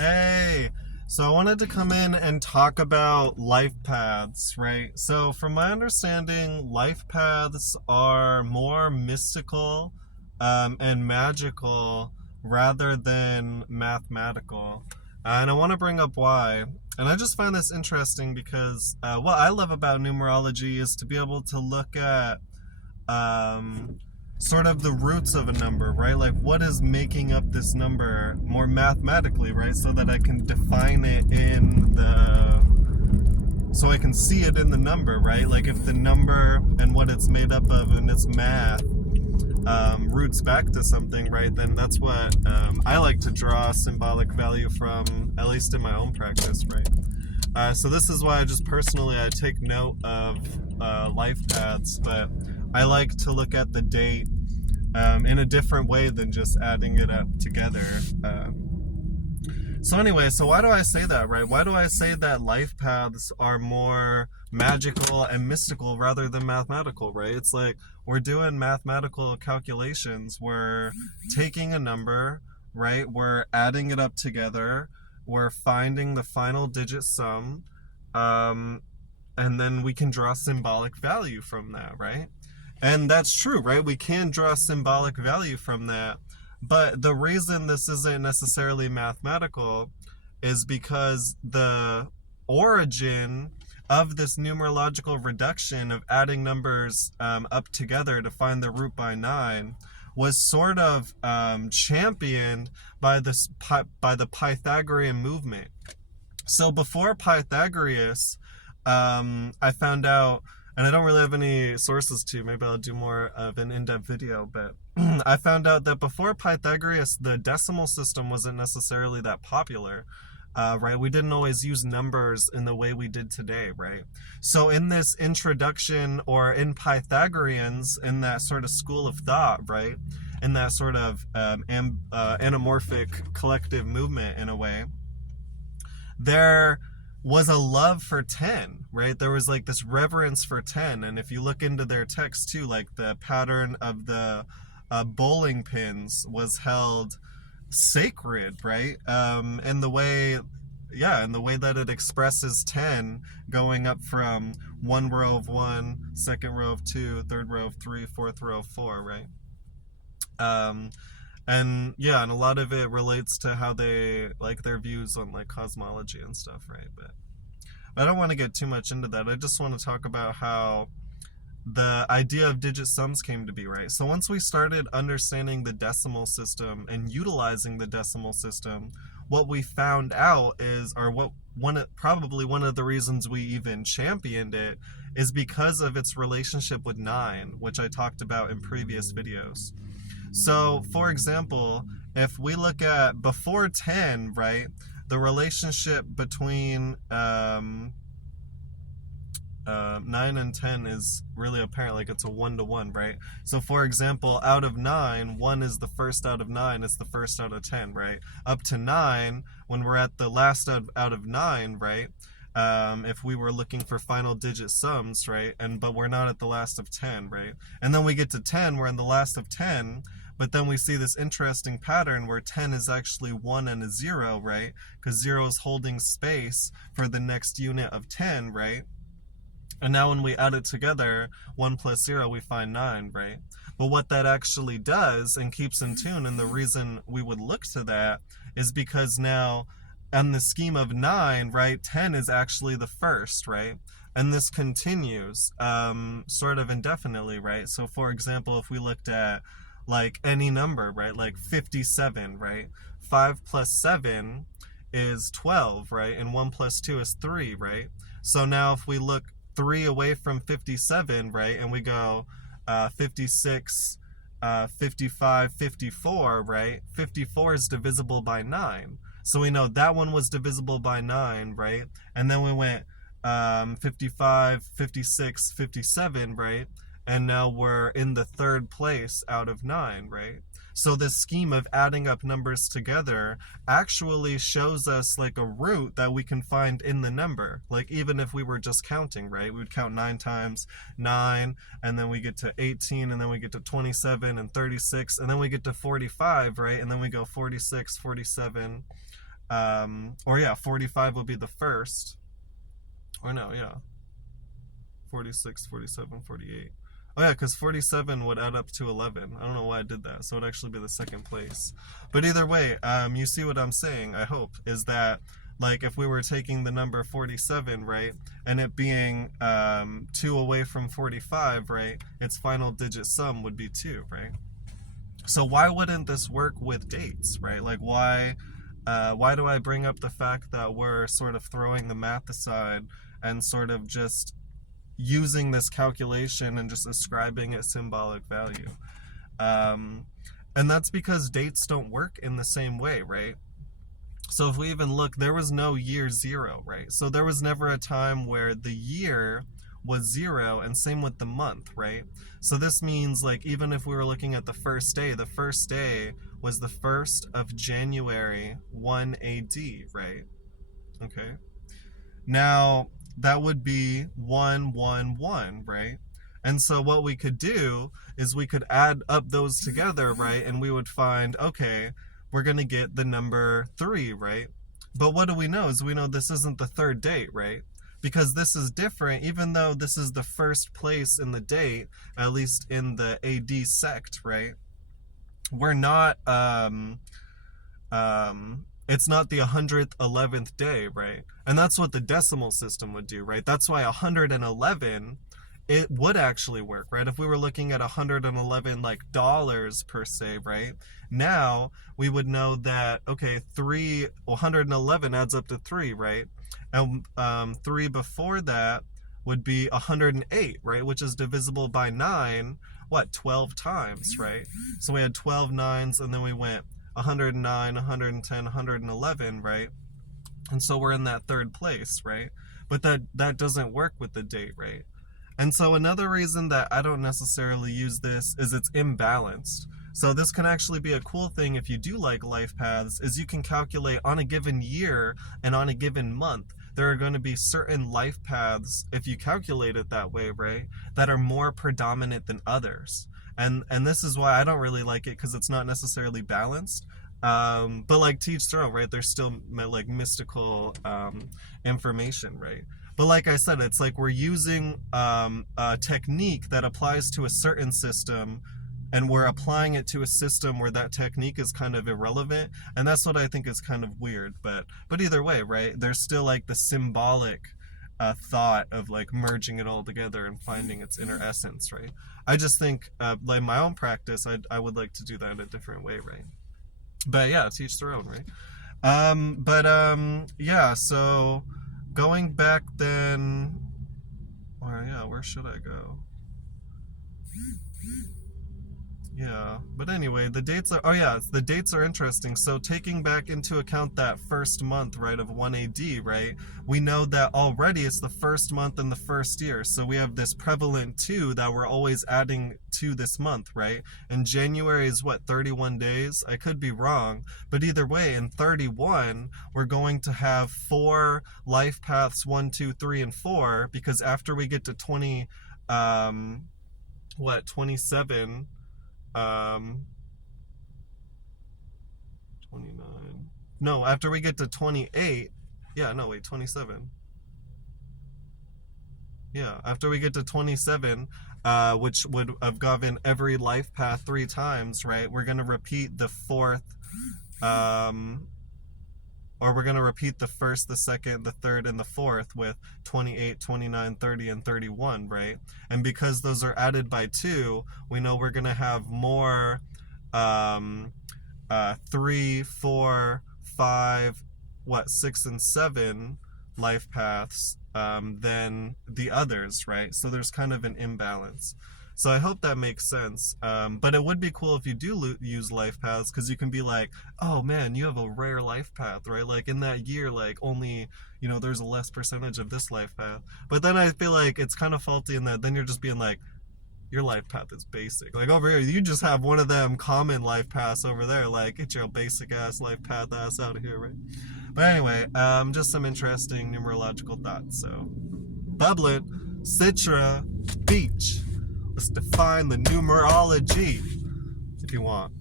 Hey, so I wanted to come in and talk about life paths, right? So, from my understanding, life paths are more mystical and magical rather than mathematical. And I want to bring up why. And I just find this interesting because what I love about numerology is to be able to look at um, sort of the roots of a number, right? Like what is making up this number more mathematically, right? So that I can define it so I can see it in the number, right? Like if the number and what it's made up of and its math roots back to something, right? Then that's what I like to draw symbolic value from, at least in my own practice, right? So this is why I take note of life paths, but I like to look at the date in a different way than just adding it up together. So anyway, so why do I say that, right? Why do I say that life paths are more magical and mystical rather than mathematical, right? It's like we're doing mathematical calculations. We're taking a number, right? We're adding it up together. We're finding the final digit sum. Um, and then we can draw symbolic value from that, right? And that's true, right? We can draw symbolic value from that. But the reason this isn't necessarily mathematical is because the origin of this numerological reduction of adding numbers up together to find the root by 9 was sort of championed by the Pythagorean movement. So before Pythagoras, I found out, and I don't really have any sources to, maybe I'll do more of an in-depth video, but I found out that before Pythagoras, the decimal system wasn't necessarily that popular. Right? We didn't always use numbers in the way we did today, right? So in this introduction, or in Pythagoreans, in that sort of school of thought, right? In that sort of anamorphic collective movement, in a way, there was a love for 10, right? There was like this reverence for 10. And if you look into their text too, like the pattern of the bowling pins was held sacred, right? And the way, yeah, and the way that it expresses 10 going up from one row of 1, second row of 2, third row of 3, fourth row of 4, right? And yeah, and a lot of it relates to how they like their views on like cosmology and stuff, right? But I don't want to get too much into that. I just want to talk about how the idea of digit sums came to be, right? So once we started understanding the decimal system and utilizing the decimal system, what we found out is, or what probably one of the reasons we even championed it, is because of its relationship with 9, which I talked about in previous videos. So, for example, if we look at before 10, right, the relationship between 9 and 10 is really apparent, like it's a 1-to-1, right? So, for example, out of 9, 1 is the first out of 9, it's the first out of 10, right? Up to 9, when we're at the last out of 9, right? If we were looking for final digit sums, right? But we're not at the last of 10, right? And then we get to 10, we're in the last of 10, but then we see this interesting pattern where 10 is actually 1 and a 0, right? Because 0 is holding space for the next unit of 10, right? And now when we add it together, 1 plus 0, we find 9, right? But what that actually does and keeps in tune, and the reason we would look to that, is because now, on the scheme of 9, right, 10 is actually the first, right? And this continues sort of indefinitely, right? So for example, if we looked at like any number, right, like 57, right? 5 plus 7 is 12, right? And 1 plus 2 is 3, right? So now if we look 3 away from 57, right, and we go 56, 55, 54, right? 54 is divisible by 9. So we know that one was divisible by 9, right? And then we went 55, 56, 57, right? And now we're in the third place out of 9, right? So this scheme of adding up numbers together actually shows us like a root that we can find in the number. Like even if we were just counting, right? We would count 9 times 9, and then we get to 18, and then we get to 27 and 36, and then we get to 45, right? And then we go 46, 47, Or yeah, 45 would be the first. Or no, yeah. 46, 47, 48. Oh yeah, because 47 would add up to 11. I don't know why I did that. So it would actually be the second place. But either way, you see what I'm saying, I hope, is that like if we were taking the number 47, right, and it being 2 away from 45, right, its final digit sum would be 2, right? So why wouldn't this work with dates, right? Like why do I bring up the fact that we're sort of throwing the math aside and sort of just using this calculation and just ascribing it symbolic value? And that's because dates don't work in the same way, right? So if we even look, there was no year 0, right? So there was never a time where the year was 0, and same with the month, right? So this means like even if we were looking at the first day was the 1st of January 1 AD, right? Okay. Now that would be 111, right? And so what we could do is we could add up those together, right? And we would find, okay, we're going to get the number 3, right? But what do we know is we know this isn't the third date, right? Because this is different, even though this is the first place in the date, at least in the AD sect, right? We're not, it's not the 111th day, right? And that's what the decimal system would do, right? That's why 111, it would actually work, right? If we were looking at 111 like dollars per se, right? Now we would know that, okay, 111 adds up to 3, right? And 3 before that would be 108, right? Which is divisible by 9, 12 times, right? So we had 12 nines, and then we went 109, 110, 111, right? And so we're in that third place, right? But that doesn't work with the date, right? And so another reason that I don't necessarily use this is it's imbalanced. So this can actually be a cool thing if you do like life paths, is you can calculate on a given year and on a given month. There are going to be certain life paths, if you calculate it that way, right, that are more predominant than others. And this is why I don't really like it, because it's not necessarily balanced. But like to each their own, right? There's still like mystical information, right? But like I said, it's like we're using a technique that applies to a certain system, and we're applying it to a system where that technique is kind of irrelevant, and that's what I think is kind of weird. But either way, right? There's still like the symbolic thought of like merging it all together and finding its inner essence, right? I just think like my own practice, I would like to do that in a different way, right? But yeah, to each their own, right? Yeah, so going back then, or yeah, where should I go? Yeah, but anyway, the dates are, oh yeah, the dates are interesting. So taking back into account that first month, right, of 1 AD, right, we know that already it's the first month in the first year. So we have this prevalent 2 that we're always adding to this month, right? And January is what, 31 days? I could be wrong, but either way, in 31, we're going to have 4 life paths, 1, 2, 3, and 4, because after we get to 27, 29. No, after we get to 28, yeah, no, wait, 27. Yeah, after we get to 27, which would have given every life path 3 times, right? We're going to repeat the 4th, or we're going to repeat the 1st, the 2nd, the 3rd, and the 4th with 28, 29, 30, and 31, right? And because those are added by 2, we know we're going to have more 3, 4, 5, 6, and 7 life paths than the others, right? So there's kind of an imbalance. So I hope that makes sense. But it would be cool if you do use life paths, because you can be like, oh man, you have a rare life path, right? Like in that year, like only, there's a less percentage of this life path. But then I feel like it's kind of faulty in that then you're just being like, your life path is basic. Like over here, you just have one of them common life paths over there. Like, get your basic ass life path ass out of here, right? But anyway, just some interesting numerological thoughts. So, Bubblet, Citra, Beach. Let's define the numerology if you want.